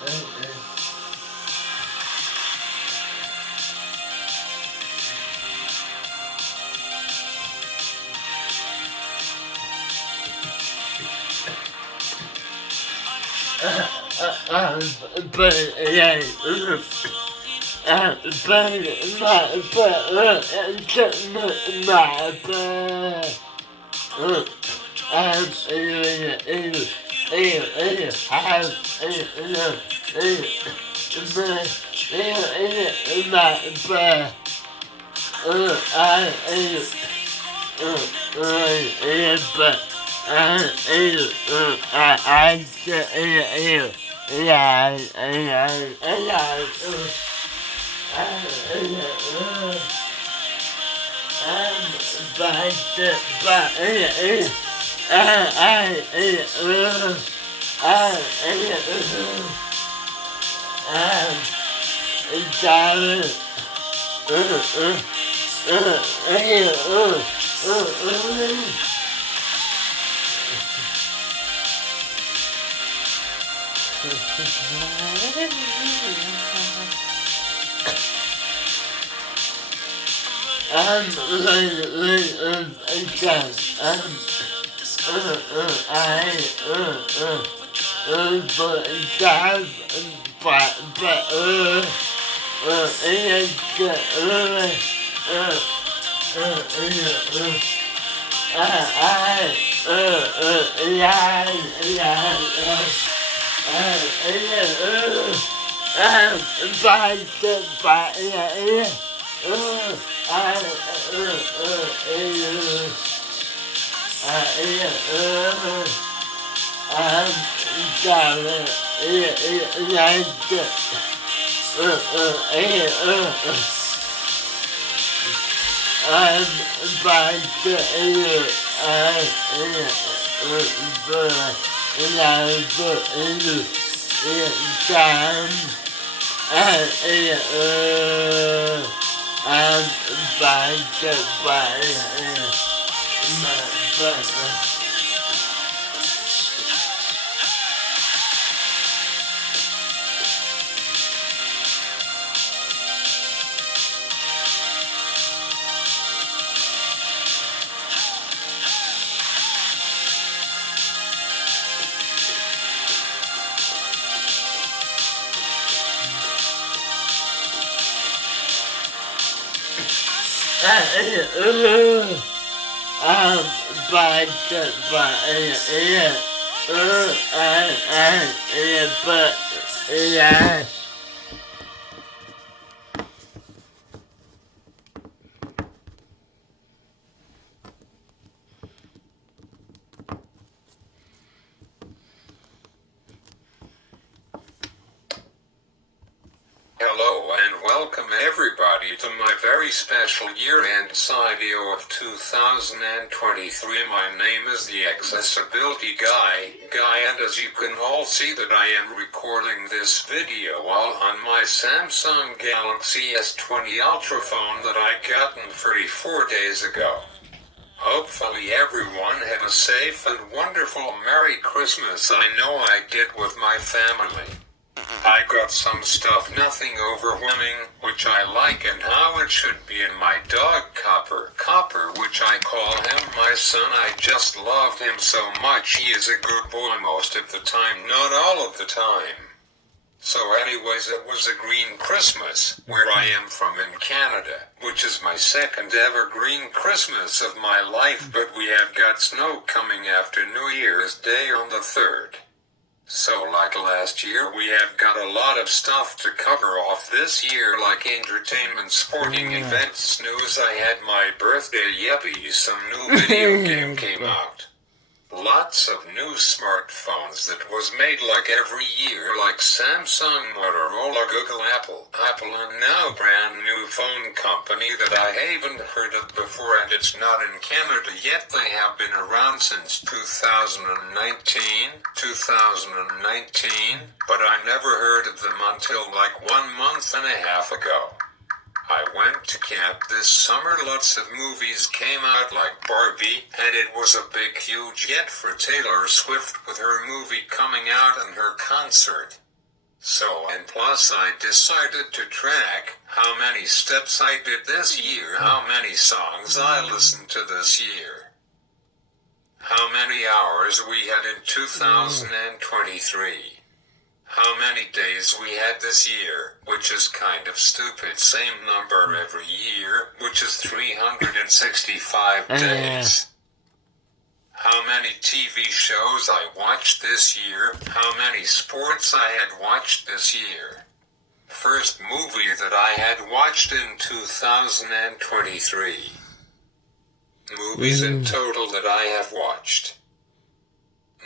But yeah, Hello and welcome everybody to my very special year-end video of 2023. My name is the Accessibility Guy, and as you can all see that I am recording this video while on my Samsung Galaxy S20 Ultra phone that I gotten 34 days ago. Hopefully everyone had a safe and wonderful Merry Christmas. I know I did with my family. I got some stuff, nothing overwhelming, which I like and how it should be, in my dog Copper, which I call him my son. I just love him so much. He is a good boy most of the time, not all of the time. So anyways, it was a green Christmas, where I am from in Canada, which is my second ever green Christmas of my life, but we have got snow coming after New Year's Day on the 3rd. So like last year, we have got a lot of stuff to cover off this year, like entertainment, sporting events, news. I had my birthday, yippee, some new video game came out. Lots of new smartphones that was made like every year, like Samsung, Motorola, Google, Apple, and now brand new phone company that I haven't heard of before, and it's not in Canada yet. They have been around since 2019, but I never heard of them until like 1 month and a half ago. I went to camp this summer. Lots of movies came out like Barbie, and it was a big huge hit for Taylor Swift with her movie coming out and her concert. So, and plus I decided to track how many steps I did this year, how many songs I listened to this year, how many hours we had in 2023, how many days we had this year, which is kind of stupid, same number every year, which is 365 days. How many TV shows I watched this year, how many sports I had watched this year. First movie that I had watched in 2023. Movies in total that I have watched.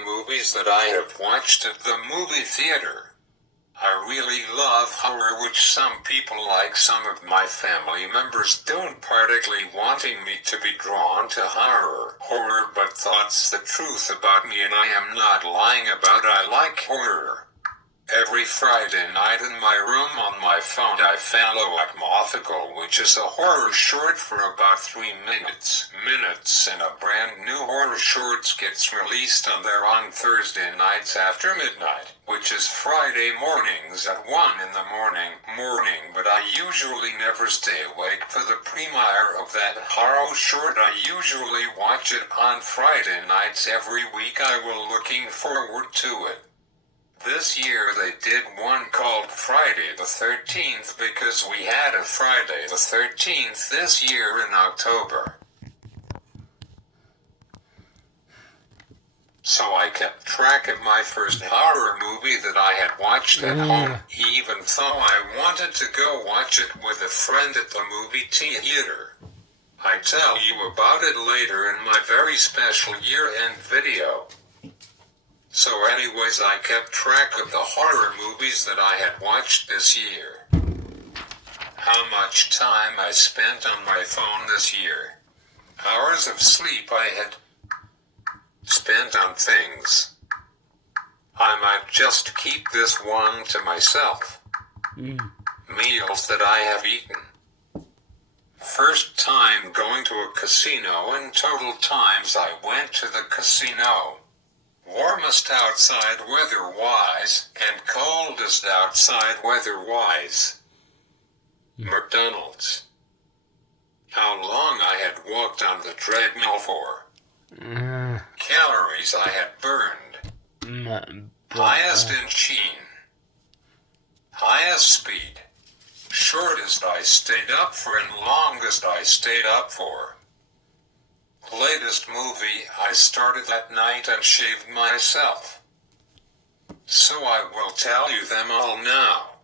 Movies that I have watched at the movie theater. I really love horror, which some people, like some of my family members, don't particularly wanting me to be drawn to horror, but that's the truth about me, and I am not lying about I like horror. Every Friday night in my room on my phone I follow Atmothical, which is a horror short for about 3 minutes, and a brand new horror short gets released on there on Thursday nights after midnight, which is Friday mornings at 1 in the morning, but I usually never stay awake for the premiere of that horror short. I usually watch it on Friday nights every week. I will looking forward to it. This year they did one called Friday the 13th because we had a Friday the 13th this year in October. So I kept track of my first horror movie that I had watched at home, even though I wanted to go watch it with a friend at the movie theater. I tell you about it later in my very special year-end video. So anyways, I kept track of the horror movies that I had watched this year. How much time I spent on my phone this year. Hours of sleep I had spent on things. I might just keep this one to myself. Meals that I have eaten. First time going to a casino and total times I went to the casino. Warmest outside weather-wise, and coldest outside weather-wise. McDonald's. How long I had walked on the treadmill for. Calories I had burned. Highest in sheen. Highest speed. Shortest I stayed up for and longest I stayed up for. Latest movie I started that night and shaved myself. So I will tell you them all now.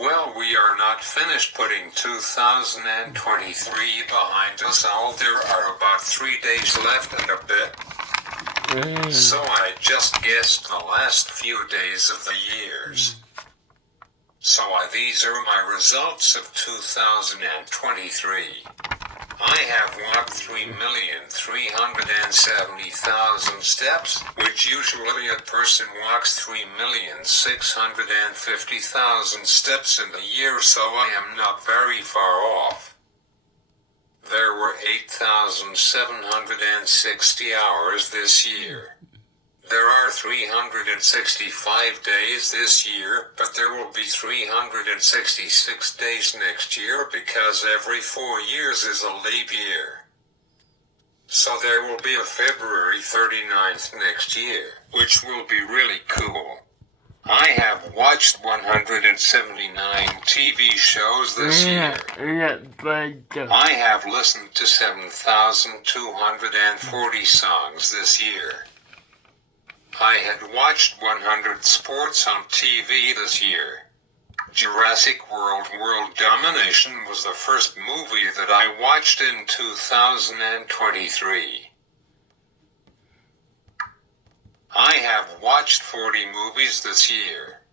Well, we are not finished putting 2023 behind us all. There are about 3 days left and a bit. So I just guessed the last few days of the years. So these are my results of 2023. I have walked 3,370,000 steps, which usually a person walks 3,650,000 steps in the year, so I am not very far off. There were 8,760 hours this year. There are 365 days this year, but there will be 366 days next year because every 4 years is a leap year. So there will be a February 39th next year, which will be really cool. I have watched 179 TV shows this year. I have listened to 7,240 songs this year. I had watched 100 sports on TV this year. Jurassic World World Domination was the first movie that I watched in 2023. I have watched 40 movies this year.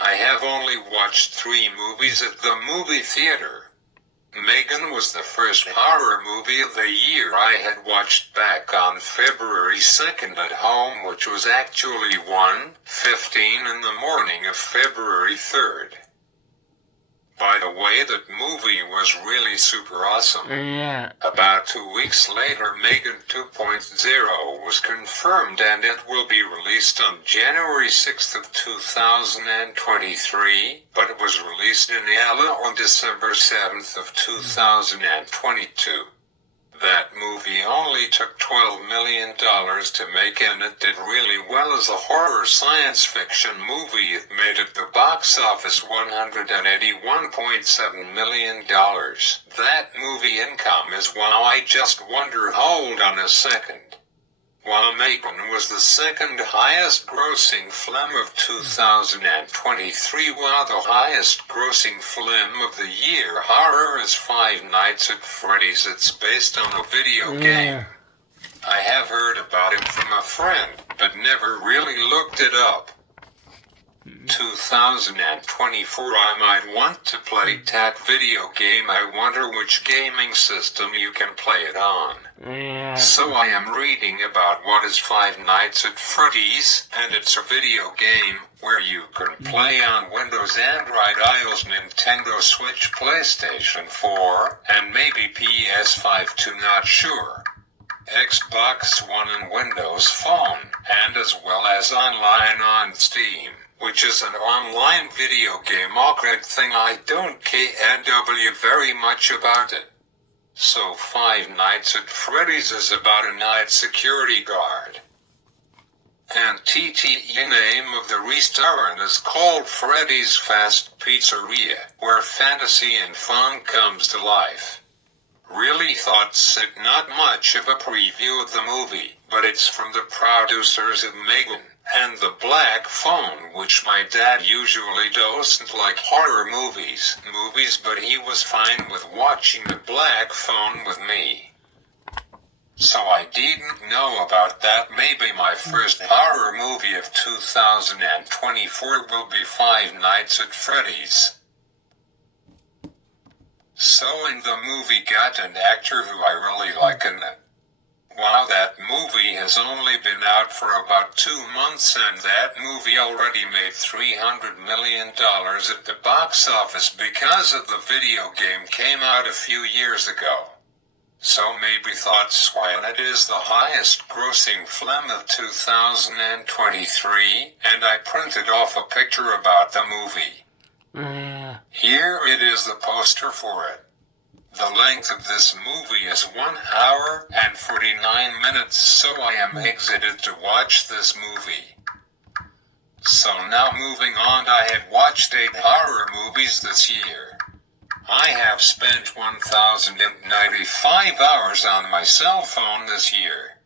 I have only watched 3 movies at the movie theater. Megan was the first horror movie of the year I had watched back on February 2nd at home, which was actually 1:15 in the morning of February 3rd. By the way, that movie was really super awesome. Yeah. About 2 weeks later, Megan 2.0 was confirmed and it will be released on January 6th of 2023, but it was released in Ella on December 7th of 2022. That movie only took $12 million to make and it did really well as a horror science fiction movie. It made at the box office $181.7 million. That movie income is wow. I just wonder, hold on a second. While Megan was the second highest grossing film of 2023, while the highest grossing film of the year horror is Five Nights at Freddy's. It's based on a video game. I have heard about it from a friend, but never really looked it up. 2024, I might want to play that video game. I wonder which gaming system you can play it on. So I am reading about what is Five Nights at Freddy's, and it's a video game where you can play on Windows, Android, iOS, Nintendo Switch, PlayStation 4, and maybe PS5 too, not sure. Xbox One and Windows Phone, and as well as online on Steam, which is an online video game awkward thing. I don't KNW very much about it. So Five Nights at Freddy's is about a night security guard. And TTE name of the restaurant is called Freddy's Fast Pizzeria, where fantasy and fun comes to life. Really thoughts it not much of a preview of the movie, but it's from the producers of Megan and the Black Phone, which my dad usually doesn't like horror movies, but he was fine with watching the Black Phone with me. So I didn't know about that. Maybe my first horror movie of 2024 will be Five Nights at Freddy's. So in the movie got an actor who I really like in it. Wow, that movie has only been out for about 2 months and that movie already made $300 million at the box office because of the video game came out a few years ago. So maybe thoughts why it is the highest grossing film of 2023, and I printed off a picture about the movie. Here it is, the poster for it. The length of this movie is 1 hour and 49 minutes, so I am excited to watch this movie. So now moving on, I have watched 8 horror movies this year. I have spent 1,095 hours on my cell phone this year.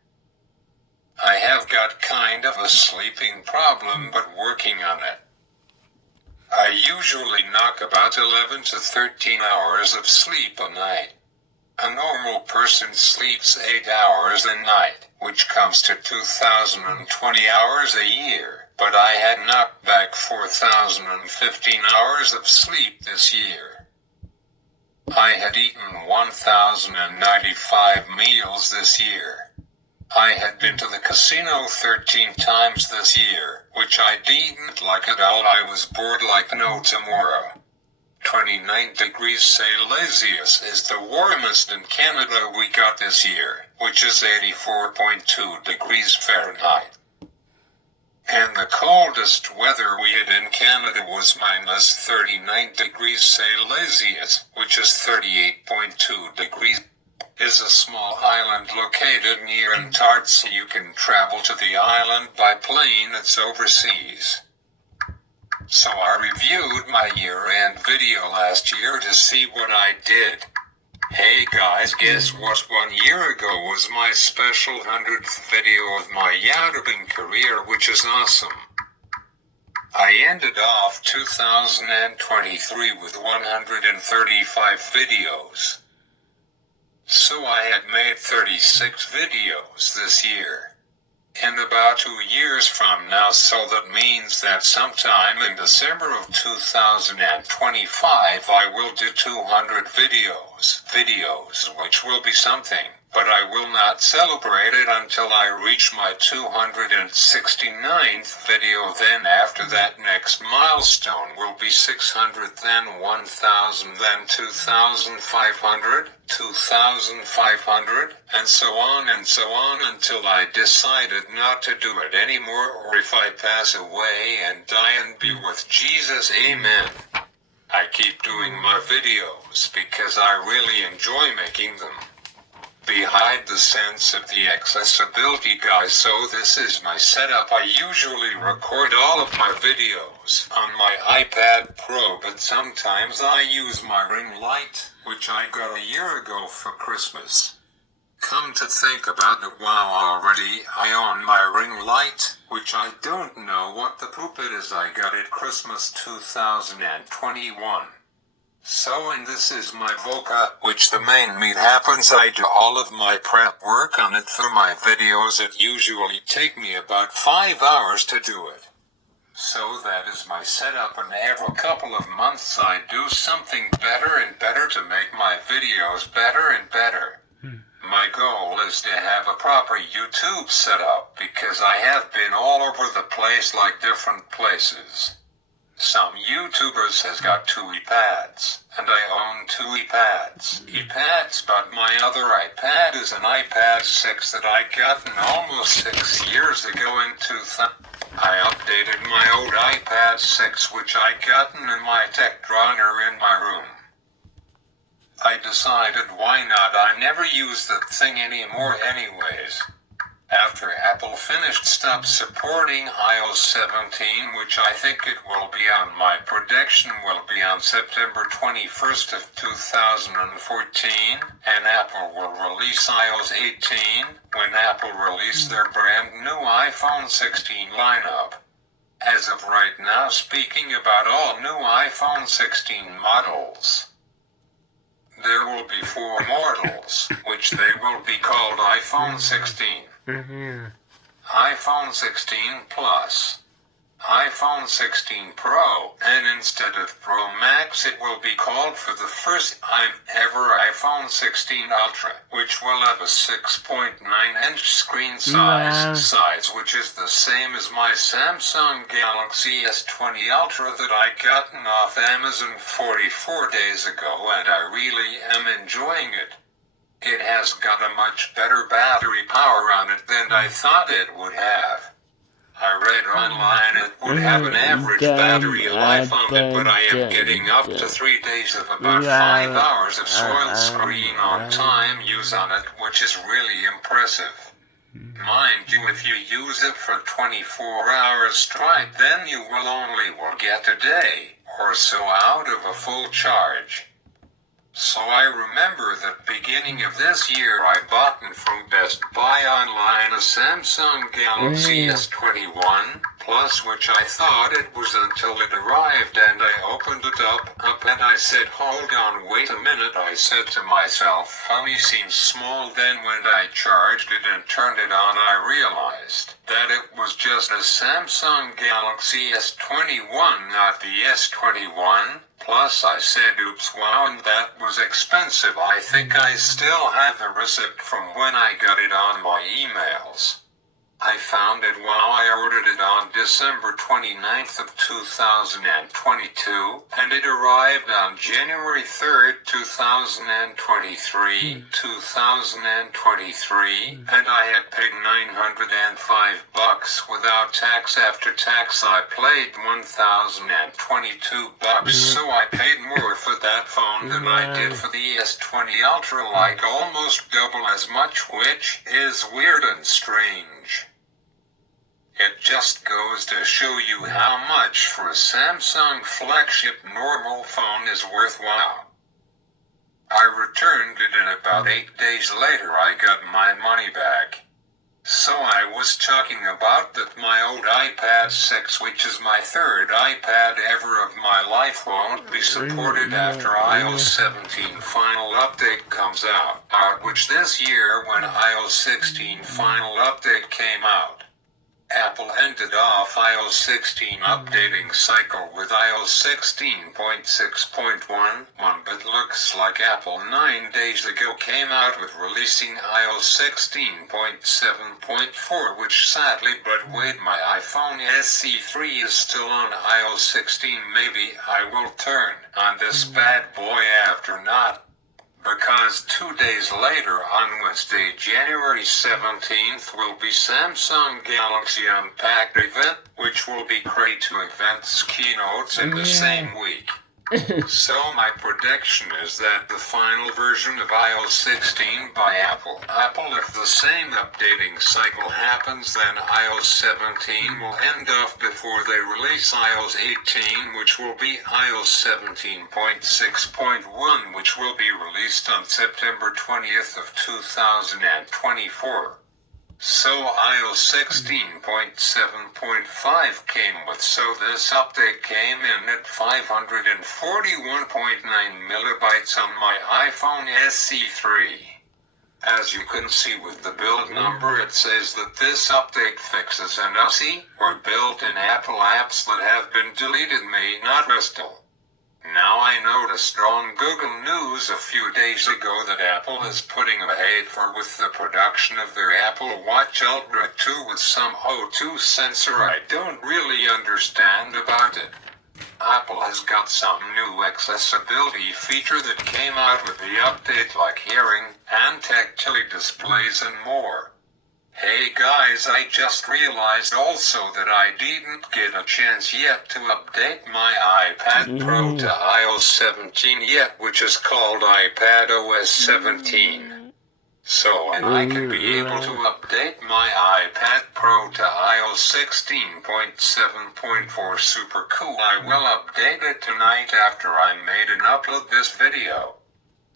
I have got kind of a sleeping problem, but working on it. I usually knock about 11 to 13 hours of sleep a night. A normal person sleeps 8 hours a night, which comes to 2,020 hours a year, but I had knocked back 4,015 hours of sleep this year. I had eaten 1,095 meals this year. I had been to the casino 13 times this year, which I didn't like at all. I was bored like no tomorrow. 29 degrees Celsius is the warmest in Canada we got this year, which is 84.2 degrees Fahrenheit. And the coldest weather we had in Canada was minus 39 degrees Celsius, which is 38.2 degrees. Is a small island located near Antarctica. You can travel to the island by plane. It's overseas. So I reviewed my year-end video last year to see what I did. Hey guys, guess what? 1 year ago was my special 100th video of my YouTubing career, which is awesome. I ended off 2023 with 135 videos. So I had made 36 videos this year. In about 2 years from now, so that means that sometime in December of 2025 I will do 200 videos, which will be something. but I will not celebrate it until I reach my 269th video. Then after that, next milestone will be 600, then 1000, then 2500, 2500, and so on until I decided not to do it anymore, or if I pass away and die and be with Jesus. Amen. I keep doing my videos because I really enjoy making them. Behind the sense of the accessibility guy. So this is my setup. I usually record all of my videos on my iPad Pro, but sometimes I use my ring light, which I got a year ago for Christmas. Come to think about it, wow, already I own my ring light, which I don't know what the poop it is. I got it Christmas 2021. So, and this is my Voca, which the main meat happens. I do all of my prep work on it for my videos. It usually take me about 5 hours to do it. So that is my setup, and every couple of months I do something better and better to make my videos better and better. My goal is to have a proper YouTube setup because I have been all over the place, like different places. Some YouTubers has got 2 iPads, and I own 2 iPads, but my other iPad is an iPad 6 that I got almost 6 years ago in 2000. I updated my old iPad 6, which I gotten in my tech drawer in my room. I decided why not, I never use the thing anymore anyways. After Apple stopped supporting iOS 17, which I think it will be on, my prediction will be on September 21st of 2014, and Apple will release iOS 18, when Apple released their brand new iPhone 16 lineup. As of right now, speaking about all new iPhone 16 models, there will be 4 models, which they will be called iPhone 16. iPhone 16 Plus, iPhone 16 Pro, and instead of Pro Max it will be called for the first time ever iPhone 16 Ultra, which will have a 6.9-inch screen size, which is the same as my Samsung Galaxy S20 Ultra that I gotten off Amazon 44 days ago, and I really am enjoying it. It has got a much better battery power on it than I thought it would have. I read online it would have an average battery life on it, but I am getting up to 3 days of about 5 hours of soiled screen on time use on it, which is really impressive. Mind you, if you use it for 24 hours straight, then you will get a day or so out of a full charge. So I remember that beginning of this year I bought from Best Buy online a Samsung Galaxy S21 Plus, which I thought it was until it arrived, and I opened it up and I said, hold on, wait a minute. I said to myself, funny, seems small. Then when I charged it and turned it on, I realized that it was just a Samsung Galaxy S21, not the S21 Plus. I said, oops, wow, and that was expensive. I think I still have the receipt from when I got it on my emails. I found it while I ordered it on December 29th of 2022, and it arrived on January 3rd, 2023, and I had paid $905 without tax. After tax, I paid $1,022, so I paid more for that phone than I did for the S20 Ultra, like almost double as much, which is weird and strange. It just goes to show you how much for a Samsung flagship normal phone is worthwhile. I returned it, and about 8 days later I got my money back. So I was talking about that my old iPad 6, which is my 3rd iPad ever of my life, won't be supported after iOS 17 final update comes out, which this year when iOS 16 final update came out. Apple ended off iOS 16 updating cycle with iOS 16.6.11, but looks like Apple 9 days ago came out with releasing iOS 16.7.4, which sadly but wait, my iPhone SE3 is still on iOS 16. Maybe I will turn on this bad boy after not. Because 2 days later on Wednesday, January 17th will be Samsung Galaxy Unpacked event, which will be great to events keynotes in the same week. So my prediction is that the final version of iOS 16 by Apple, if the same updating cycle happens, then iOS 17 will end off before they release iOS 18, which will be iOS 17.6.1, which will be released on September 20th of 2024. So iOS 16.7.5 came with, so this update came in at 541.9 megabytes on my iPhone SE3. As you can see with the build number, it says that this update fixes an UC or built-in Apple apps that have been deleted, may not restore. Now I noticed on Google News a few days ago that Apple is putting ahead with the production of their Apple Watch Ultra 2 with some O2 sensor I don't really understand about it. Apple has got some new accessibility feature that came out with the update, like hearing and tactile displays and more. Hey guys, I just realized also that I didn't get a chance yet to update my iPad Pro to iOS 17 yet, which is called iPad OS 17. So, and I can be able to update my iPad Pro to iOS 16.7.4. Super cool. I will update it tonight after I made and upload this video.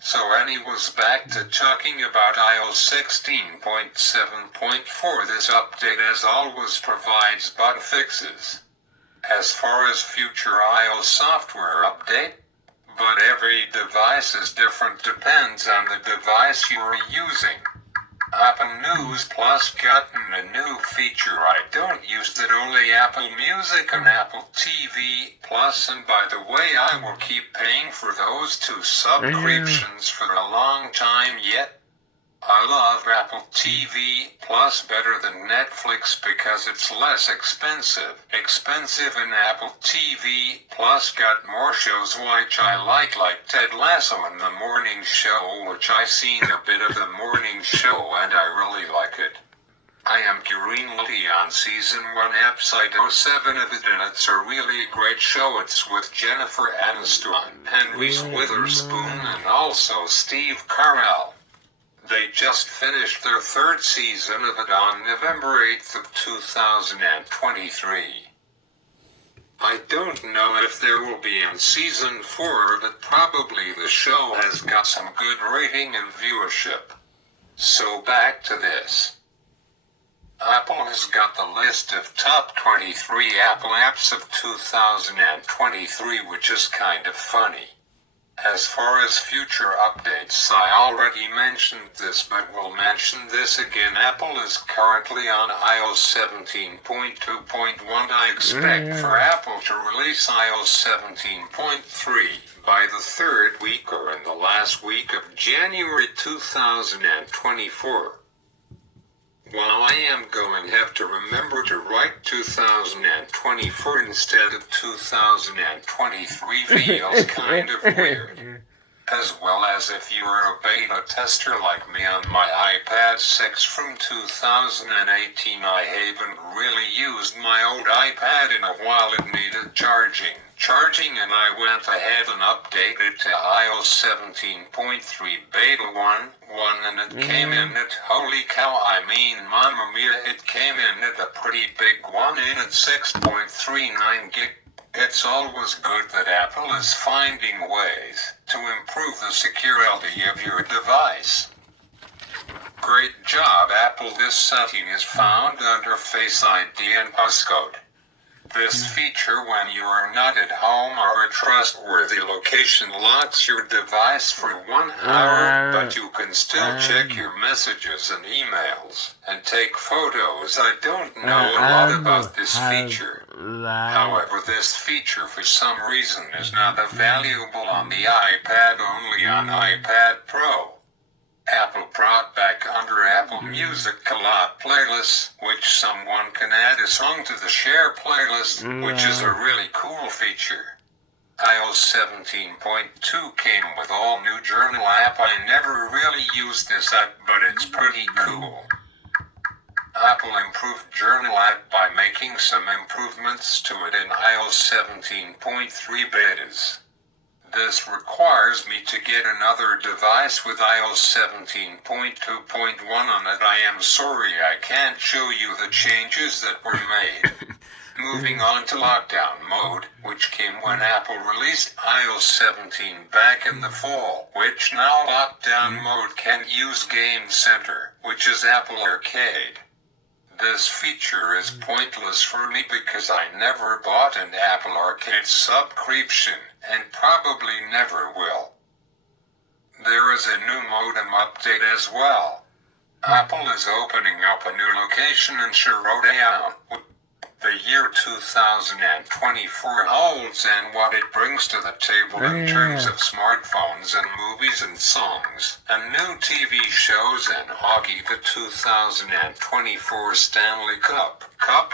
So anyways, back to talking about iOS 16.7.4. This update as always provides bug fixes. As far as future iOS software update, but every device is different, depends on the device you are using. Apple News Plus gotten a new feature I don't use, that only Apple Music and Apple TV Plus, and by the way, I will keep paying for those two subscriptions for a long time yet. I love Apple TV Plus better than Netflix because it's less expensive. And Apple TV Plus got more shows which I like Ted Lasso and The Morning Show, which I seen a bit of The Morning Show and I really like it. I am currently on season 1 episode 07 of it, and it's a really great show. It's with Jennifer Aniston and Reese Witherspoon and also Steve Carell. They just finished their 3rd season of it on November 8th of 2023. I don't know if there will be in season 4, but probably the show has got some good rating and viewership. So back to this. Apple has got the list of top 23 Apple apps of 2023, which is kind of funny. As far as future updates, I already mentioned this, but will mention this again. Apple is currently on iOS 17.2.1. I expect for Apple to release iOS 17.3 by the 3rd week or in the last week of January 2024. While I am going to have to remember to write 2024 instead of 2023 feels kind of weird. As well as if you are a beta tester like me on my iPad 6 from 2018, I haven't really used my old iPad in a while. It needed charging, and I went ahead and updated to iOS 17.3 beta 1, and it came in at, holy cow, I mean mamma mia, it came in at a pretty big one in at 6.39 gig. It's always good that Apple is finding ways to improve the security of your device. Great job, Apple. This setting is found under Face ID and passcode. This feature, when you are not at home or a trustworthy location, locks your device for 1 hour, but you can still check your messages and emails and take photos. I don't know a lot about this feature. However, this feature for some reason is not available on the iPad, only on iPad Pro. Apple brought back under Apple Music Collab playlists, which someone can add a song to the share playlist, which is a really cool feature. iOS 17.2 came with all new Journal app. I never really used this app, but it's pretty cool. Apple improved Journal app by making some improvements to it in iOS 17.3 betas. This requires me to get another device with iOS 17.2.1 on it. I am sorry I can't show you the changes that were made. Moving on to lockdown mode, which came when Apple released iOS 17 back in the fall, which now lockdown mode can use Game Center, which is Apple Arcade. This feature is pointless for me because I never bought an Apple Arcade subscription, and probably never will. There is a new modem update as well. Apple is opening up a new location in Shirota. The year 2024 holds and what it brings to the table in terms of smartphones and movies and songs, and new TV shows and hockey. The 2024 Stanley Cup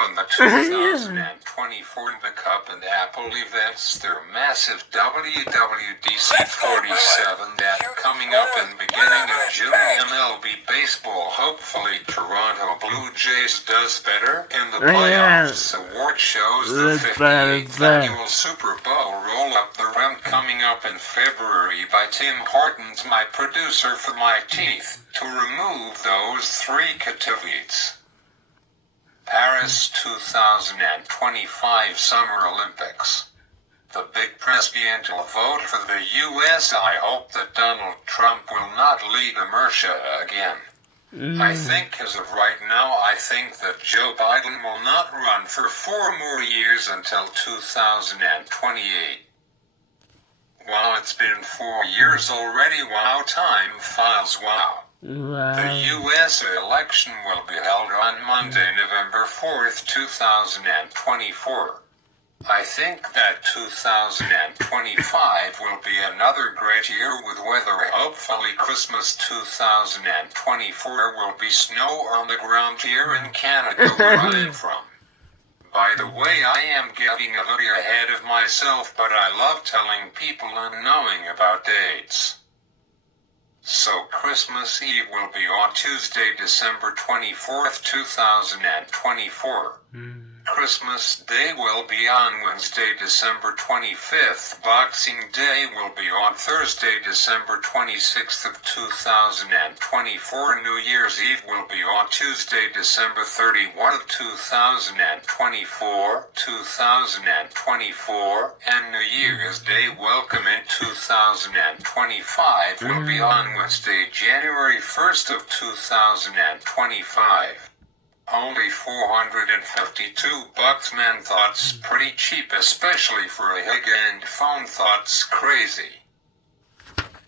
and the 2024 The Cup and Apple events their massive WWDC 47 that coming up in beginning of June. MLB baseball, hopefully Toronto Blue Jays does better in the playoffs. Award shows the 58th annual Super Bowl roll up the rim coming up in February by Tim Hortons, my producer, for my teeth to remove those 3 cavities. Paris 2025 Summer Olympics. The big presidential vote for the U.S. I hope that Donald Trump will not lead America again. I think as of right now, I think that Joe Biden will not run for 4 more years until 2028. Wow, it's been 4 years already. Wow, time flies. Wow. The U.S. election will be held on Monday, November 4th, 2024. I think that 2025 will be another great year with weather. Hopefully Christmas 2024 will be snow on the ground here in Canada where I am from. By the way, I am getting a little ahead of myself, but I love telling people and knowing about dates. So Christmas Eve will be on Tuesday, December 24th, 2024. Christmas Day will be on Wednesday, December 25th. Boxing Day will be on Thursday, December 26th of 2024. New Year's Eve will be on Tuesday, December 31 of 2024. And New Year's Day, welcome in 2025, will be on Wednesday, January 1st of 2025. Only $452, man. Thoughts pretty cheap, especially for a high-end phone. Thoughts crazy.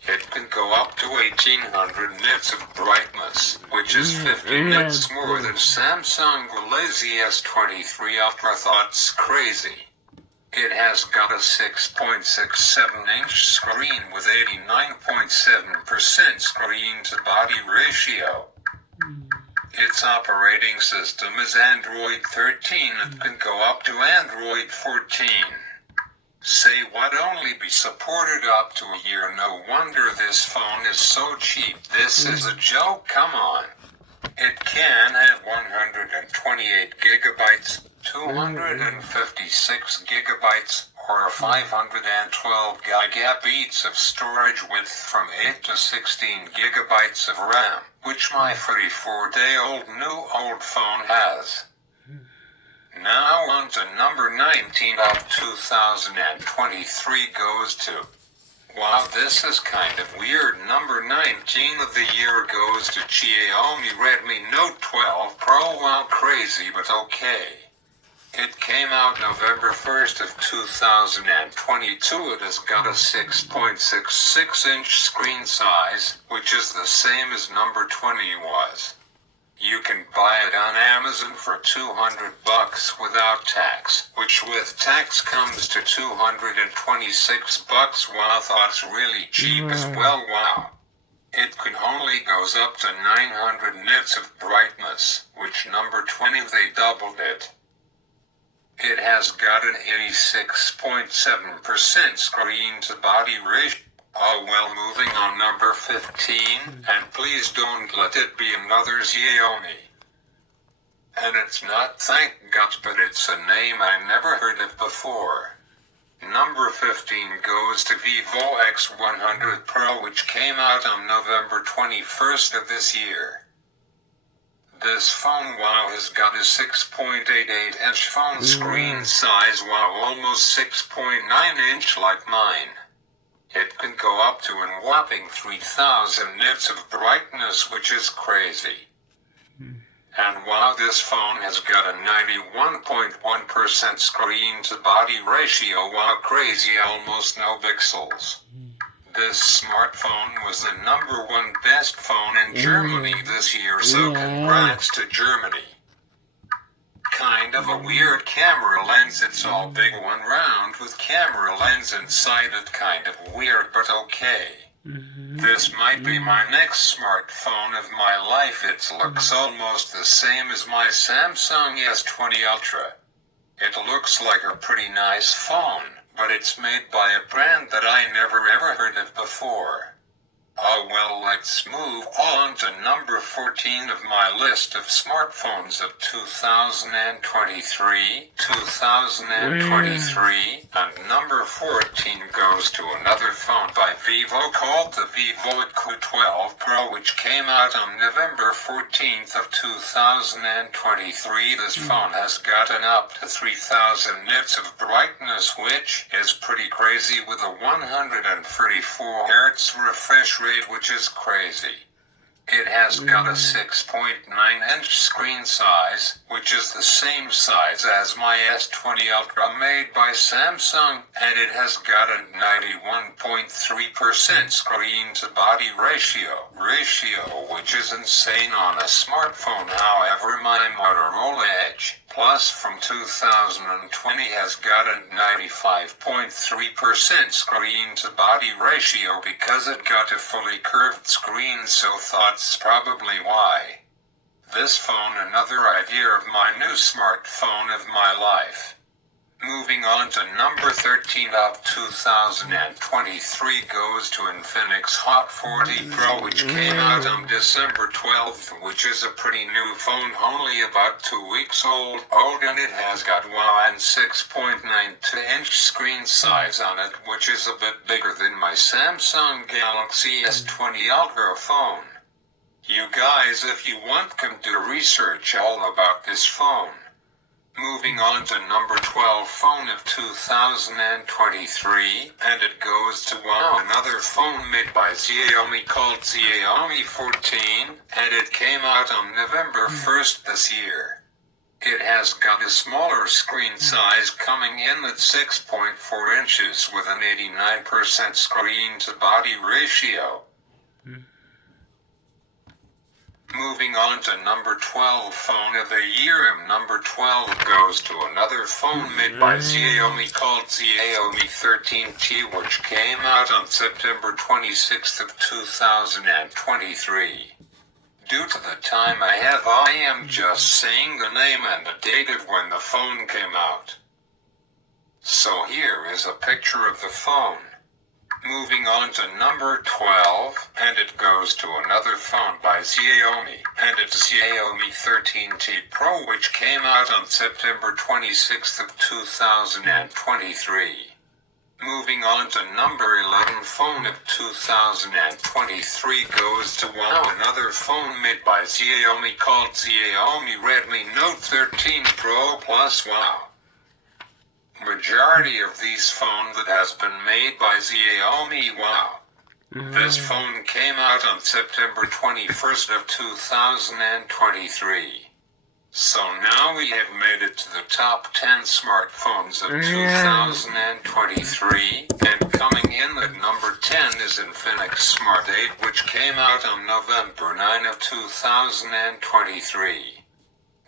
It can go up to 1800 nits of brightness, which is 50 nits more than Samsung Galaxy S23 Ultra. Thoughts crazy. It has got a 6.67-inch screen with 89.7% screen-to-body ratio. Its operating system is Android 13 and can go up to Android 14. Say what, only be supported up to a year. No wonder this phone is so cheap. This is a joke, come on. It can have 128 gigabytes, 256 gigabytes, or 512 gigabits of storage with from 8 to 16 gigabytes of RAM, which my 34-day-old new old phone has. Now on to number 19 of 2023 goes to... Wow, this is kind of weird. Number 19 of the year goes to Xiaomi Redmi Note 12 Pro. Wow, crazy, but okay. It came out November 1st of 2022. It has got a 6.66-inch screen size, which is the same as number 20 was. You can buy it on Amazon for $200 without tax, which with tax comes to $226. Wow, that's really cheap as well. Wow. It only goes up to 900 nits of brightness, which number 20 they doubled it. It has got an 86.7% screen to body ratio. Oh well, moving on, number 15, and please don't let it be another Xiaomi. And it's not, thank God, but it's a name I never heard of before. Number 15 goes to Vivo X100 Pro, which came out on November 21st of this year. This phone, wow, has got a 6.88-inch phone screen size, wow, almost 6.9-inch like mine. It can go up to a whopping 3000 nits of brightness, which is crazy. And wow, this phone has got a 91.1% screen to body ratio, wow, crazy, almost no pixels. This smartphone was the number 1 best phone in Germany this year, so congrats to Germany. Kind of a weird camera lens, it's all big one round with camera lens inside it, kind of weird but okay. This might be my next smartphone of my life. It looks almost the same as my Samsung S20 Ultra. It looks like a pretty nice phone, but it's made by a brand that I never ever heard of before. Oh well, let's move on to number 14 of my list of smartphones of 2023. And number 14 goes to another phone by Vivo called the Vivo Q12 Pro, which came out on November 14th of 2023. This phone has gotten up to 3000 nits of brightness, which is pretty crazy, with a 134 Hz refresh rate, which is crazy. It has got a 6.9-inch screen size, which is the same size as my S20 Ultra made by Samsung, and it has got a 91.3% screen to body ratio, which is insane on a smartphone. However, my Motorola Edge Plus from 2020 has got a 95.3% screen to body ratio because it got a fully curved screen, so that's probably why. This phone, another idea of my new smartphone of my life. Moving on to number 13 of 2023 goes to Infinix Hot 40 Pro, which came out on December 12th, which is a pretty new phone, only about 2 weeks old, and it has got an 6.92-inch screen size on it, which is a bit bigger than my Samsung Galaxy S20 Ultra phone. You guys, if you want, can do research all about this phone. Moving on to number 12 phone of 2023, and it goes to another phone made by Xiaomi called Xiaomi 14, and it came out on November 1st this year. It has got a smaller screen size, coming in at 6.4 inches with an 89% screen to body ratio. Moving on to number 12 phone of the year, and number 12 goes to another phone made by Xiaomi called Xiaomi 13T, which came out on September 26th of 2023. Due to the time I have, I am just saying the name and the date of when the phone came out. So here is a picture of the phone. Moving on to number 12, and it goes to another phone by Xiaomi, and it's Xiaomi 13T Pro, which came out on September 26th of 2023. Moving on to number 11 phone of 2023 goes to another phone made by Xiaomi called Xiaomi Redmi Note 13 Pro Plus. Majority of these phones that has been made by Xiaomi. This phone came out on September 21st of 2023. So now we have made it to the top 10 smartphones of 2023, and coming in at number 10 is Infinix Smart 8, which came out on November 9 of 2023.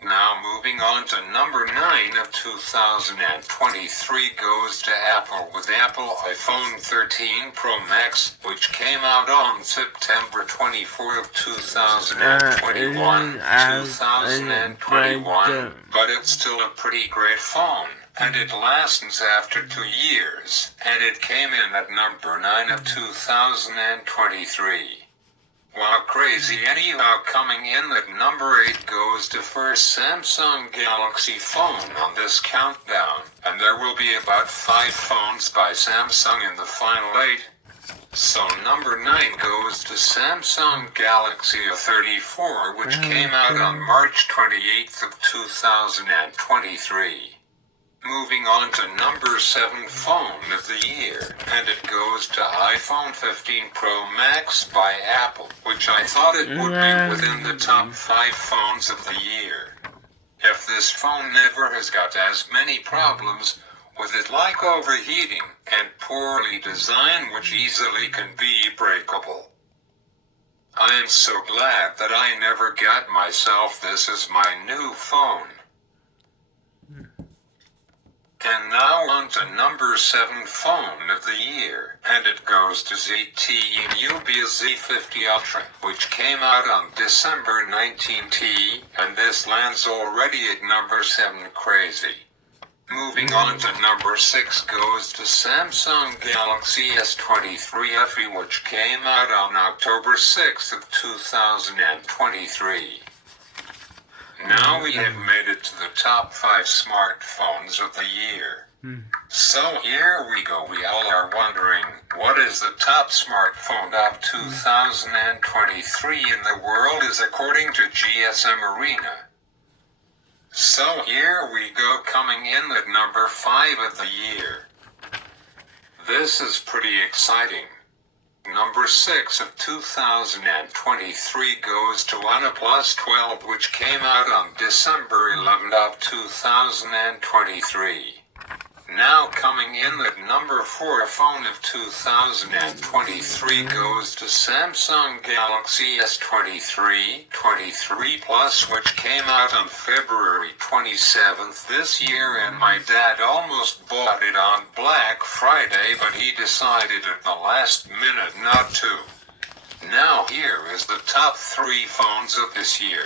Now moving on to number 9 of 2023 goes to Apple with Apple iPhone 13 Pro Max, which came out on September 24 of 2021, but it's still a pretty great phone, and it lasts after 2 years, and it came in at number 9 of 2023. Wow, crazy. Anyhow, coming in at number 8 goes to first Samsung Galaxy phone on this countdown, and there will be about 5 phones by Samsung in the final 8. So number 9 goes to Samsung Galaxy A34, which came out on March 28th of 2023. Moving on to number 7 phone of the year, and it goes to iPhone 15 Pro Max by Apple, which I thought it would be within the top 5 phones of the year. If this phone never has got as many problems with it like overheating and poorly designed, which easily can be breakable. I am so glad that I never got myself this as my new phone. And now on to number 7 phone of the year, and it goes to ZTE Nubia Z50 Ultra, which came out on December 19th, and this lands already at number 7. Crazy. Moving on to number 6 goes to Samsung Galaxy S23 FE, which came out on October 6th of 2023. Now we have made it to the top 5 smartphones of the year. So here we go. We all are wondering, what is the top smartphone of 2023 in the world is according to GSM Arena. So here we go, coming in at number 5 of the year. This is pretty exciting. Number 6 of 2023 goes to OnePlus 12, which came out on December 11th of 2023. Now coming in at number 4 phone of 2023 goes to Samsung Galaxy S23 23 Plus, which came out on February 27th this year, and my dad almost bought it on Black Friday, but he decided at the last minute not to. Now here is the top 3 phones of this year.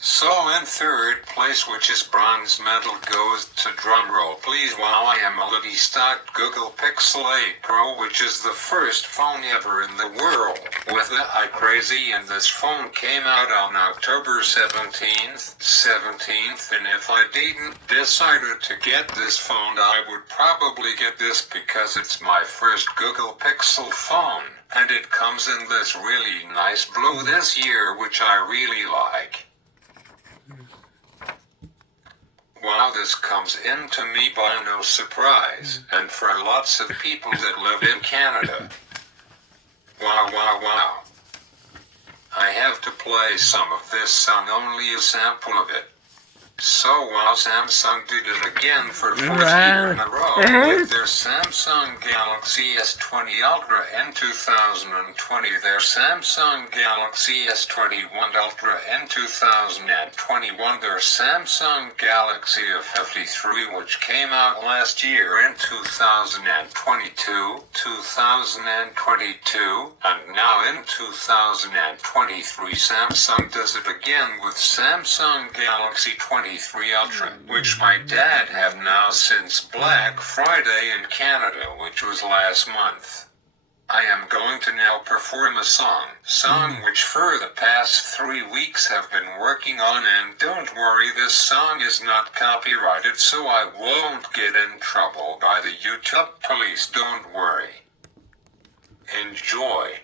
So in third place, which is bronze medal, goes to, drumroll please, wow, I am a little stock Google Pixel 8 Pro, which is the first phone ever in the world with the iCrazy, and this phone came out on October 17th, and if I didn't decided to get this phone, I would probably get this because it's my first Google Pixel phone, and it comes in this really nice blue this year, which I really like. Wow, this comes into me by no surprise, and for lots of people that live in Canada. Wow. I have to play some of this song, only a sample of it. So wow, Samsung did it again for 4th year in a row with their Samsung Galaxy S20 Ultra in 2020, their Samsung Galaxy S21 Ultra in 2021, their Samsung Galaxy A53, which came out last year in 2022, and now in 2023 Samsung does it again with Samsung Galaxy 23 Ultra, which my dad have now since Black Friday in Canada, which was last month. I am going to now perform a song which for the past 3 weeks have been working on, and don't worry, this song is not copyrighted, so I won't get in trouble by the YouTube police, don't worry. Enjoy.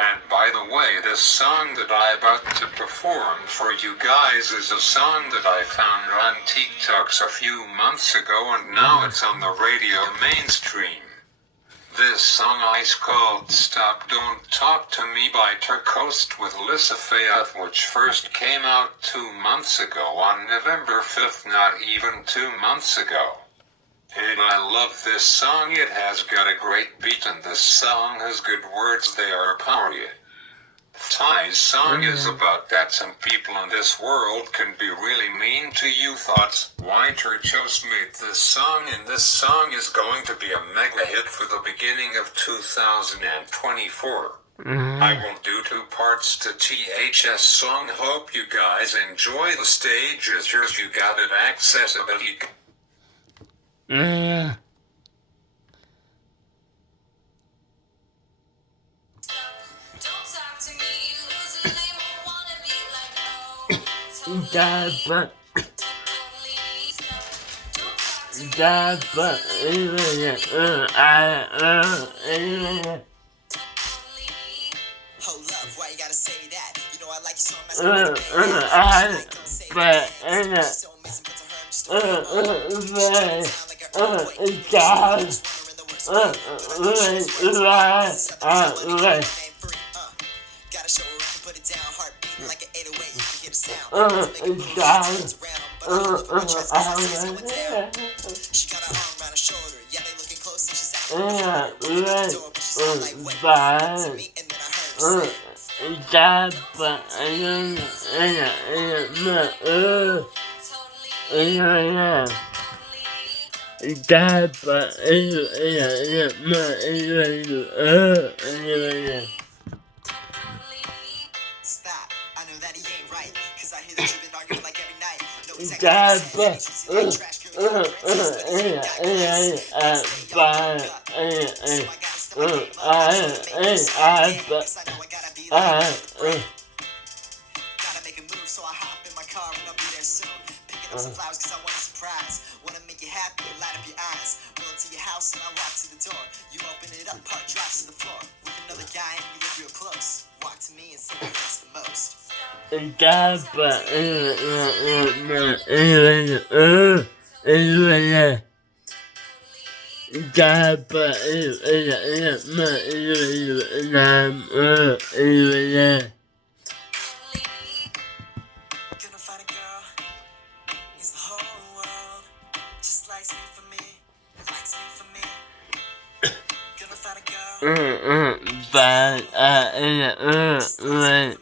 And by the way, this song that I'm about to perform for you guys is a song that I found on TikToks a few months ago, and now it's on the radio mainstream. This song is called Stop Don't Talk to Me by Turcoast with Lissa Faith, which first came out 2 months ago on November 5th, not even 2 months ago. And I love this song. It has got a great beat and this song has good words. They are powerful. Ty's song is about that some people in this world can be really mean to you. Thoughts? Why Turcoast made this song, and this song is going to be a mega hit for the beginning of 2024. I will do 2 parts to THS song. Hope you guys enjoy. The stage is yours. You got it. Accessibility. Hold up, why you gotta say that? You know I like you so much. So amazing, but to her I'm just a gotta show her I can put it down. Heart beating like an 808, you can hear the sound. To make a move, she turns around, but I look at my chest 'cause I see it's going down. She got her arm around her shoulder, yeah, they looking close and she's acting like the door, but she's not like, what? To me, and then I heard her say, stop, I know that he ain't right, 'cause I hear that you've been arguing like every night. No, he's acting like he's treats you like trash, girl, you're a princess, but he ain't got class. Say y'all broke up, so I gotta step my game up, so I know I gotta be like gotta make a move, so I hop in my car and I'll be there soon. Picking up some flowers 'cause I want a surprise. Wanna make you happy and light up your eyes. Roll into your house and I walk to the door. You open it up, heart drops to the floor. With another guy and you look real close. Walk to me and say what hurts the most. Gonna find a girl, needs the whole world. Just likes me for me, likes me for me. Gonna find a girl, just likes me for me.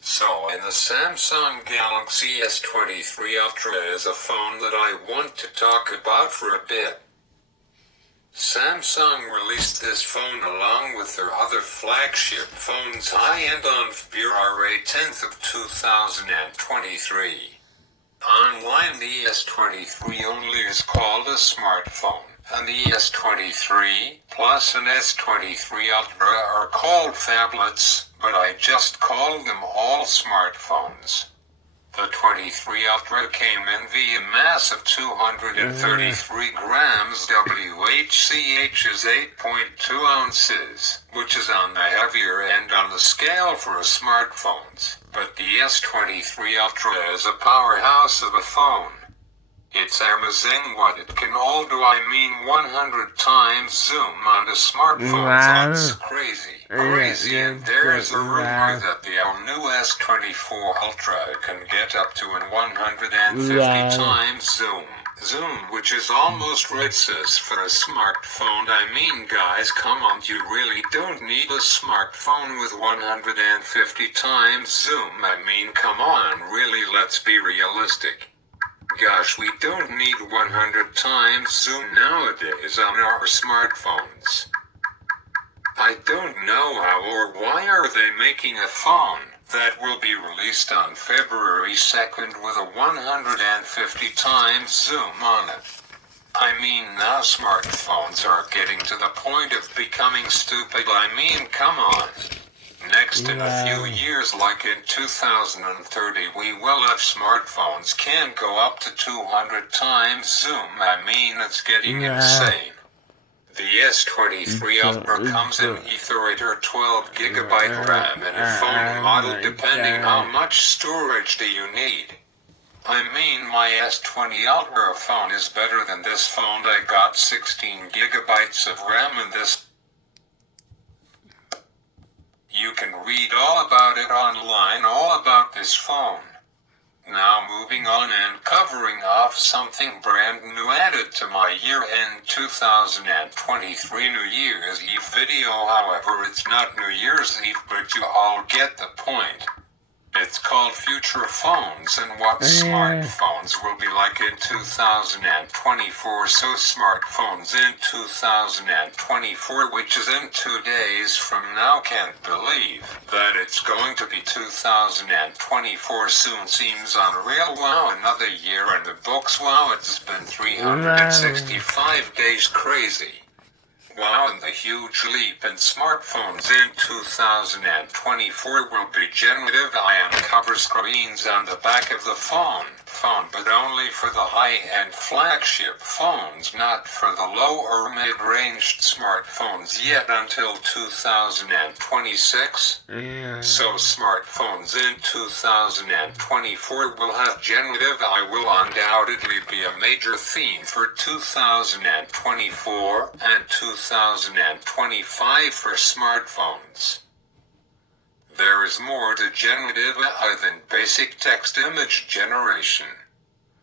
So, in the Samsung Galaxy S23 Ultra is a phone that I want to talk about for a bit. Samsung released this phone along with their other flagship phones high-end on February 10th of 2023. Online, the S23 only is called a smartphone, and the S23 Plus and S23 Ultra are called phablets, but I just call them all smartphones. The 23 Ultra came in via mass of 233 grams, WHCH is 8.2 ounces, which is on the heavier end on the scale for smartphones. But the S23 Ultra is a powerhouse of a phone. It's amazing what it can hold. I mean 100 times zoom on a smartphone. That's crazy. And there's a rumor that the all-new S24 Ultra can get up to an 150 times zoom. Zoom, which is almost racist for a smartphone. I mean, guys, come on, you really don't need a smartphone with 150 times zoom. I mean, come on, really, let's be realistic. Gosh, we don't need 100 times zoom nowadays on our smartphones. I don't know how or why are they making a phone that will be released on February 2nd with a 150 times zoom on it. I mean, now smartphones are getting to the point of becoming stupid. I mean, come on. Next, in a few years, like in 2030, we will have smartphones can go up to 200 times zoom. I mean, it's getting insane. The S23 Ultra comes in either 8 or 12 gigabyte RAM in a phone model depending how much storage do you need. I mean, my S20 Ultra phone is better than this phone. I got 16 gigabytes of RAM in this. You can read all about it online, all about this phone. Now moving on and covering off something brand new added to my year-end 2023 New Year's Eve video. However, it's not New Year's Eve, but you all get the point. It's called Future Phones and what smartphones will be like in 2024. So smartphones in 2024, which is in 2 days from now, can't believe that it's going to be 2024 soon. Seems unreal. Wow, another year in the books. Wow, it's been 365 days. Crazy. Wow, and the huge leap in smartphones in 2024 will be generative AI and cover screens on the back of the phone, but only for the high-end flagship phones, not for the low or mid-ranged smartphones yet until 2026. So smartphones in 2024 will have generative AI will undoubtedly be a major theme for 2024 and 2025 for smartphones. There is more to generative AI than basic text image generation.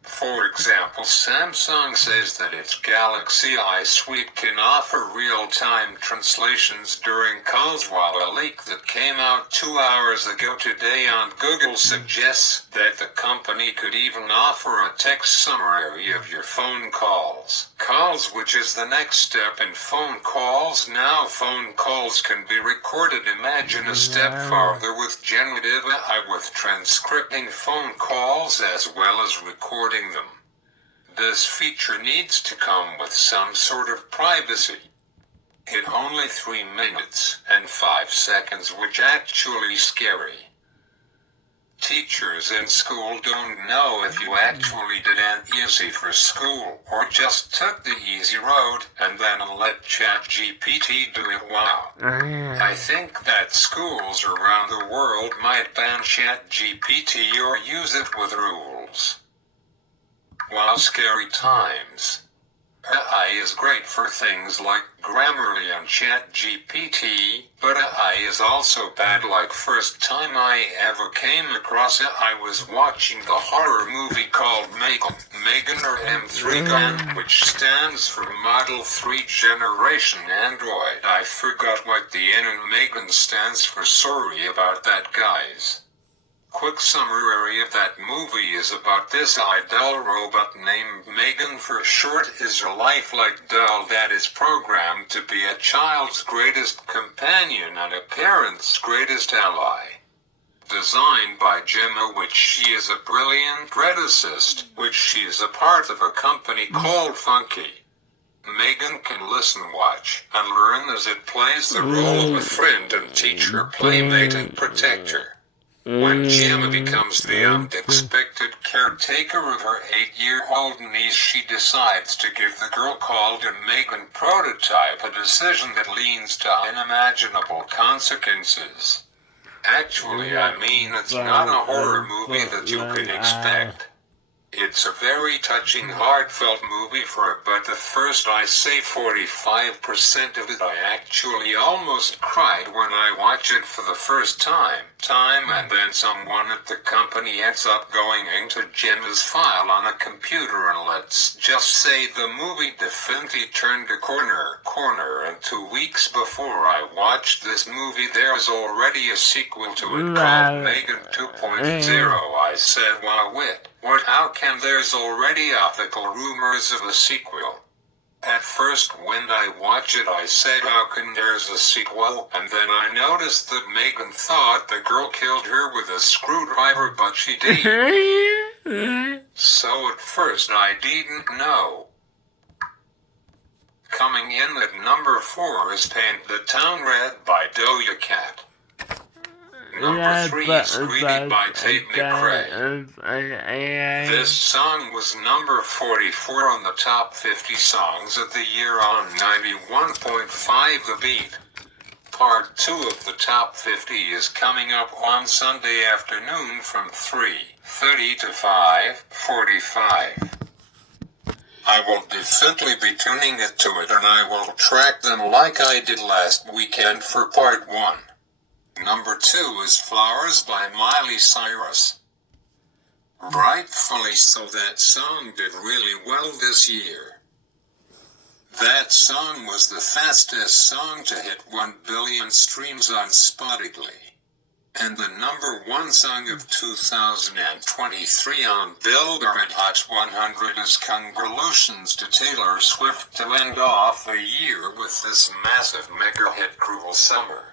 For example, Samsung says that its Galaxy I Suite can offer real-time translations during calls, while a leak that came out 2 hours ago today on Google suggests that the company could even offer a text summary of your phone calls, which is the next step in phone calls. Now phone calls can be recorded. Imagine a step farther with generative AI, with transcribing phone calls as well as recording them. This feature needs to come with some sort of privacy. It only 3 minutes and 5 seconds, which actually scary. Teachers in school don't know if you actually did an easy for school or just took the easy road and then let ChatGPT do it. Wow. I think that schools around the world might ban ChatGPT or use it with rules. Wow, scary times. AI is great for things like Grammarly and ChatGPT, but AI is also bad. Like, first time I ever came across it, I was watching the horror movie called Megan or M3 GAN, which stands for Model 3 Generation Android. I forgot what the N in Megan stands for. Sorry about that, guys. Quick summary of that movie is about this doll robot named Megan, for short, is a lifelike doll that is programmed to be a child's greatest companion and a parent's greatest ally. Designed by Gemma, which she is a brilliant predicist, which she is a part of a company called Funky. Megan can listen, watch, and learn as it plays the role of a friend and teacher, playmate and protector. When Gemma becomes the unexpected caretaker of her 8-year-old niece, she decides to give the girl called Megan prototype a decision that leads to unimaginable consequences. Actually, I mean, it's not a horror movie that you can expect. It's a very touching, heartfelt movie but the first, I say 45% of it, I actually almost cried when I watch it for the first time. And then someone at the company ends up going into Jenna's file on a computer, and let's just say the movie definitely turned a corner. And 2 weeks before I watched this movie, there's already a sequel to it called Megan 2.0. I said, wow, what, how can there's already ethical rumors of a sequel? At first when I watched it I said, how can there's a sequel? And then I noticed that Megan thought the girl killed her with a screwdriver, but she did. So at first I didn't know. Coming in at number 4 is Paint the Town Red by Doja Cat. Number 3 is Greedy by Tate McRae. This song was number 44 on the top 50 songs of the year on 91.5 The Beat. Part 2 of the top 50 is coming up on Sunday afternoon from 3:30 to 5:45. I will definitely be tuning it to it, and I will track them like I did last weekend for part 1. Number 2 is Flowers by Miley Cyrus. Rightfully so, that song did really well this year. That song was the fastest song to hit 1 billion streams on Spotify, and the number 1 song of 2023 on Billboard Hot 100 is Congratulations to Taylor Swift to end off the year with this massive mega hit Cruel Summer.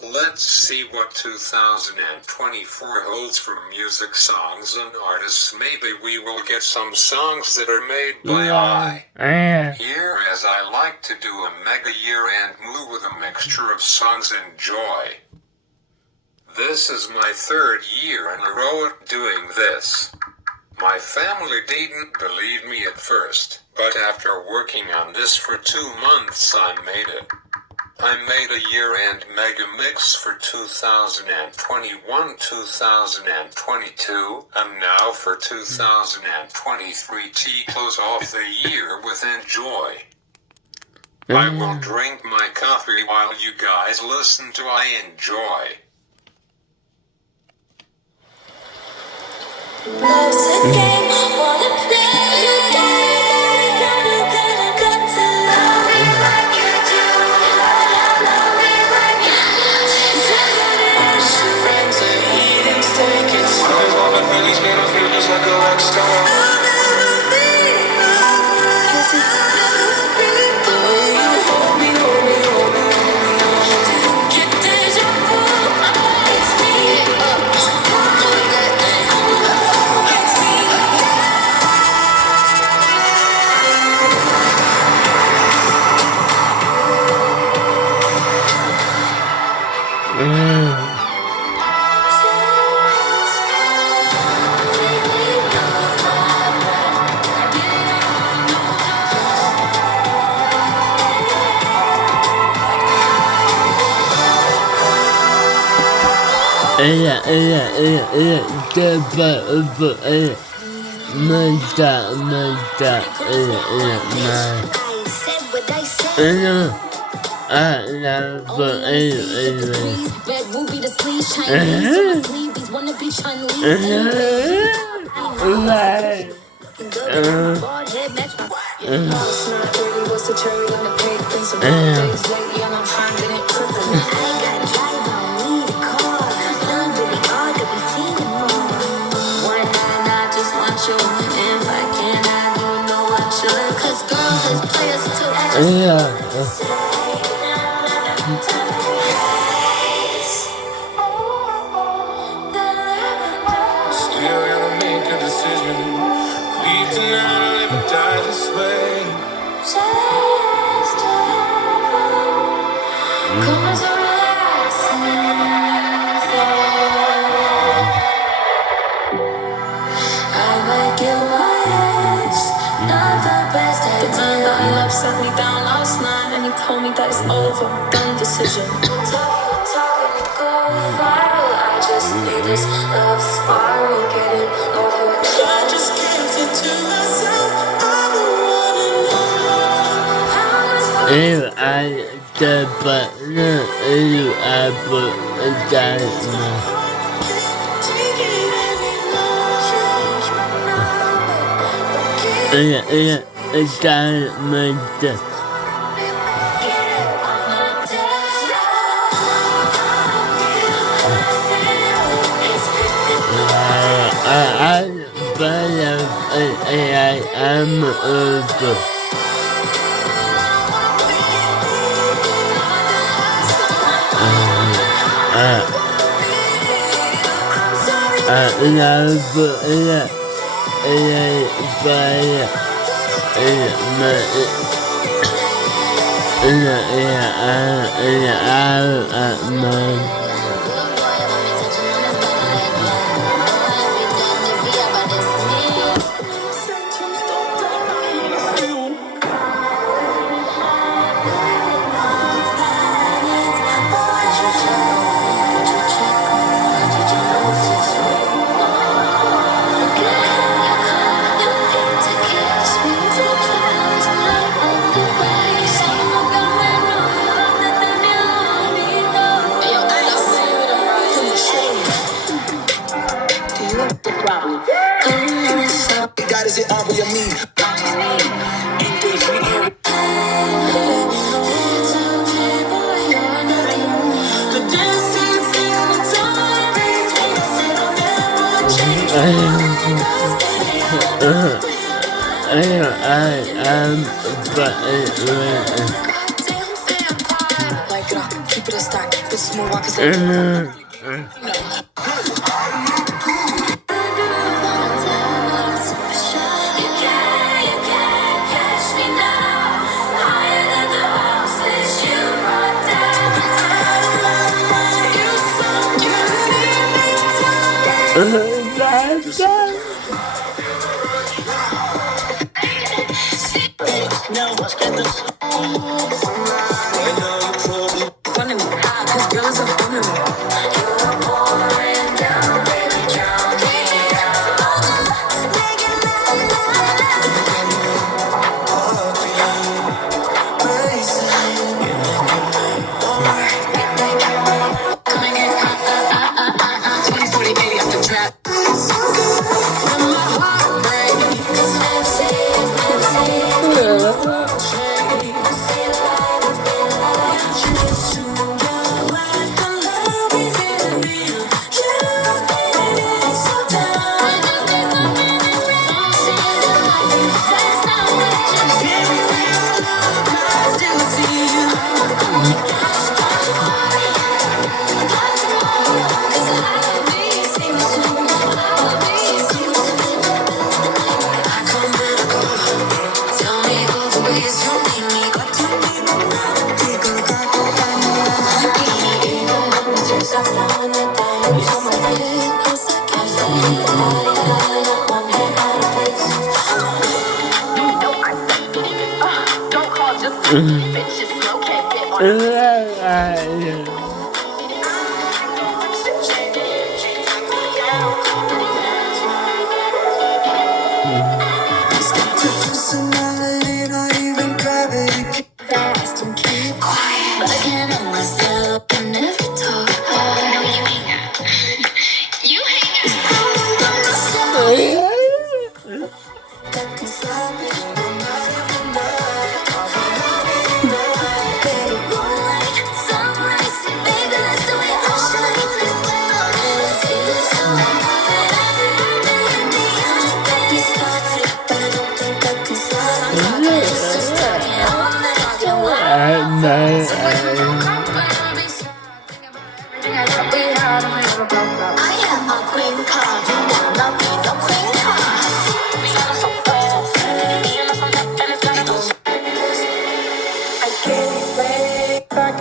Let's see what 2024 holds for music, songs, and artists. Maybe we will get some songs that are made by Here, as I like to do a mega year-end move with a mixture of songs and joy. This is my 3rd year in a row of doing this. My family didn't believe me at first, but after working on this for 2 months I made it. I made a year-end mega mix for 2021, 2022, and now for 2023 to close off the year with Enjoy. I will drink my coffee while you guys listen to I Enjoy. Love's a game, wanna play you got to love me like you do. Love me like you do. Friends are heathens, take it slow. I've always really made me feel just like a rock star. I'll never be alone. 'Cause it's the way you hold me. Get deja vu, it's me. Still gotta make a decision. Leave tonight or live or die this way. Sat me down last night and he told me that it's over, done decision. Talking to go viral. I just need this love spiral, get it over. I just can't If I the butler, if I put a diamond. A diamond. I am over.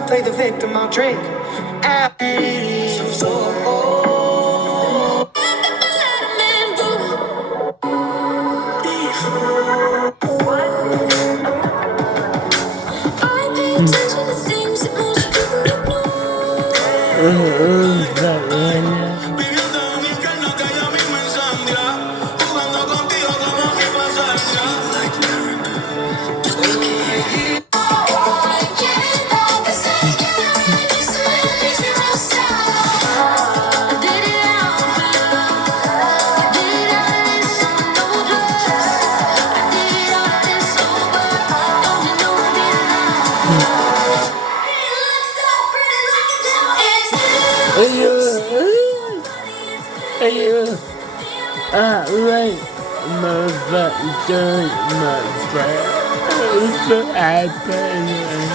Play the victim, I'll drink. Like my father, my brother, happening.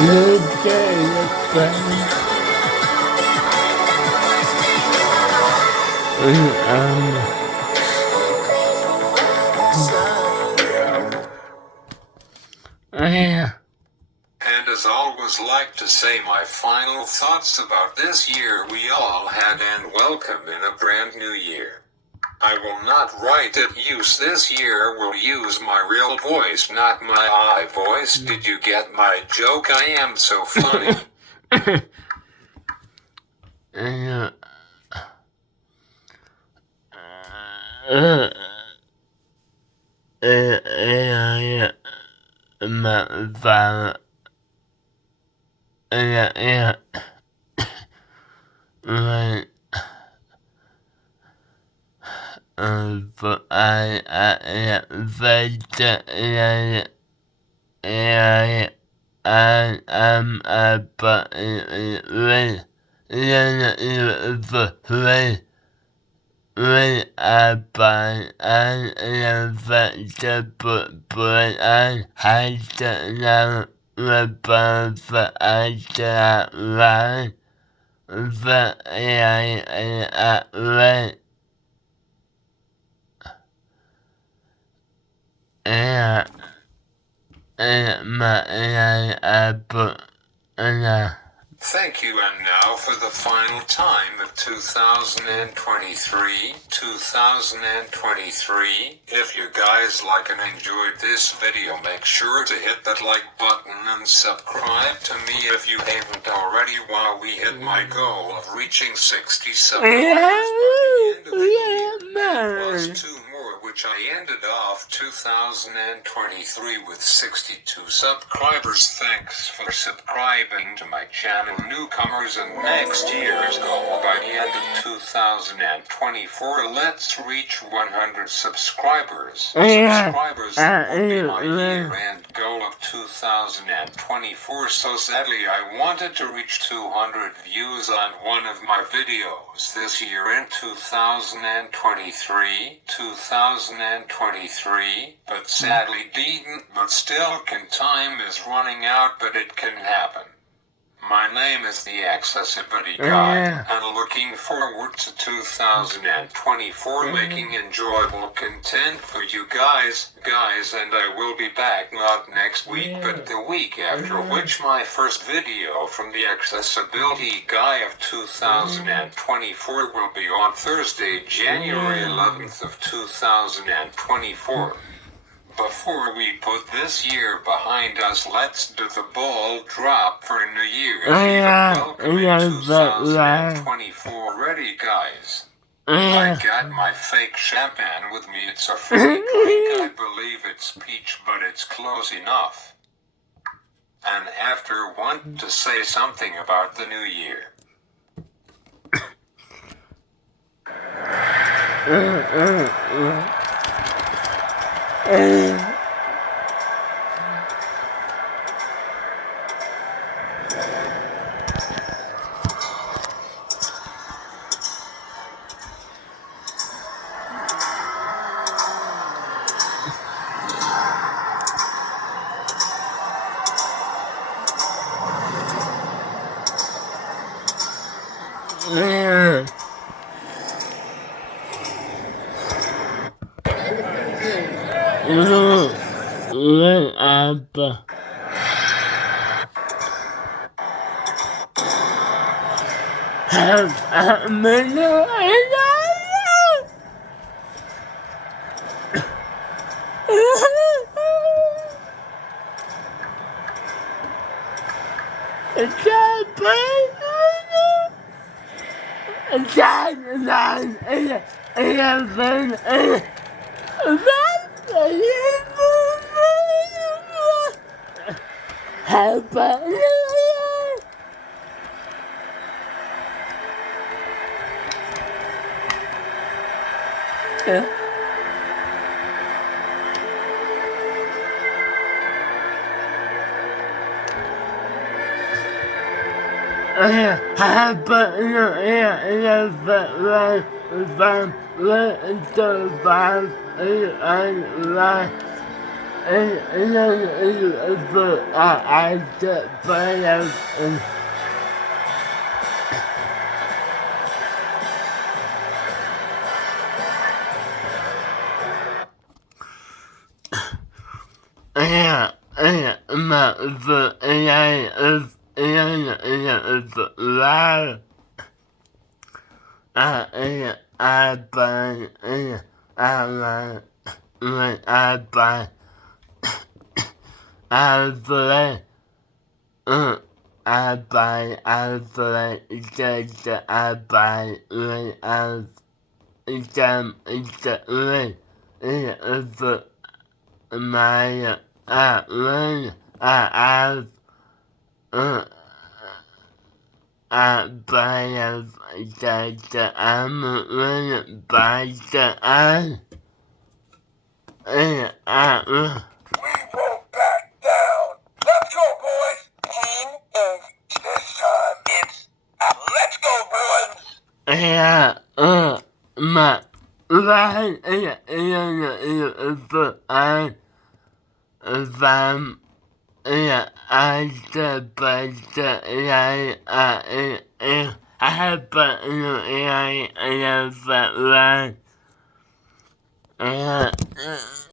Look at yeah. And as always like to say my final thoughts about this year we all had and welcome in a brand new year. I will not write it use this year will use my real voice, not my I voice. Did you get my joke? I am so funny. My father, but I'm when I buy an investor, but I had to know about the idea line. The AI right. My AI but Thank you, and now for the final time of 2023. If you guys like and enjoyed this video, make sure to hit that like button and subscribe to me if you haven't already while we hit my goal of reaching 60 subscribers by the end of the year. Plus 2 more, which I ended off 2023 with 62 subscribers. Thanks for subscribing to my channel, newcomers, and next year's goal by the end of 2024. Let's reach 100 subscribers. Subscribers will be my year-end goal of 2024. So sadly, I wanted to reach 200 views on one of my videos this year in 2023, but sadly didn't. But still, time is running out, but it can happen. My name is the Accessibility Guy, and looking forward to 2024 making enjoyable content for you guys, and I will be back not next week, but the week after, which my first video from the Accessibility Guy of 2024 will be on Thursday, January 11th of 2024. Before we put this year behind us, let's do the ball drop for New Year's Eve. Welcome in 2024. Ready, guys? I got my fake champagne with me. It's a free drink. I believe it's peach, but it's close enough. And after, want to say something about the new year. We won't back down. Let's go, boys. 10 is this time. It's let's go, boys.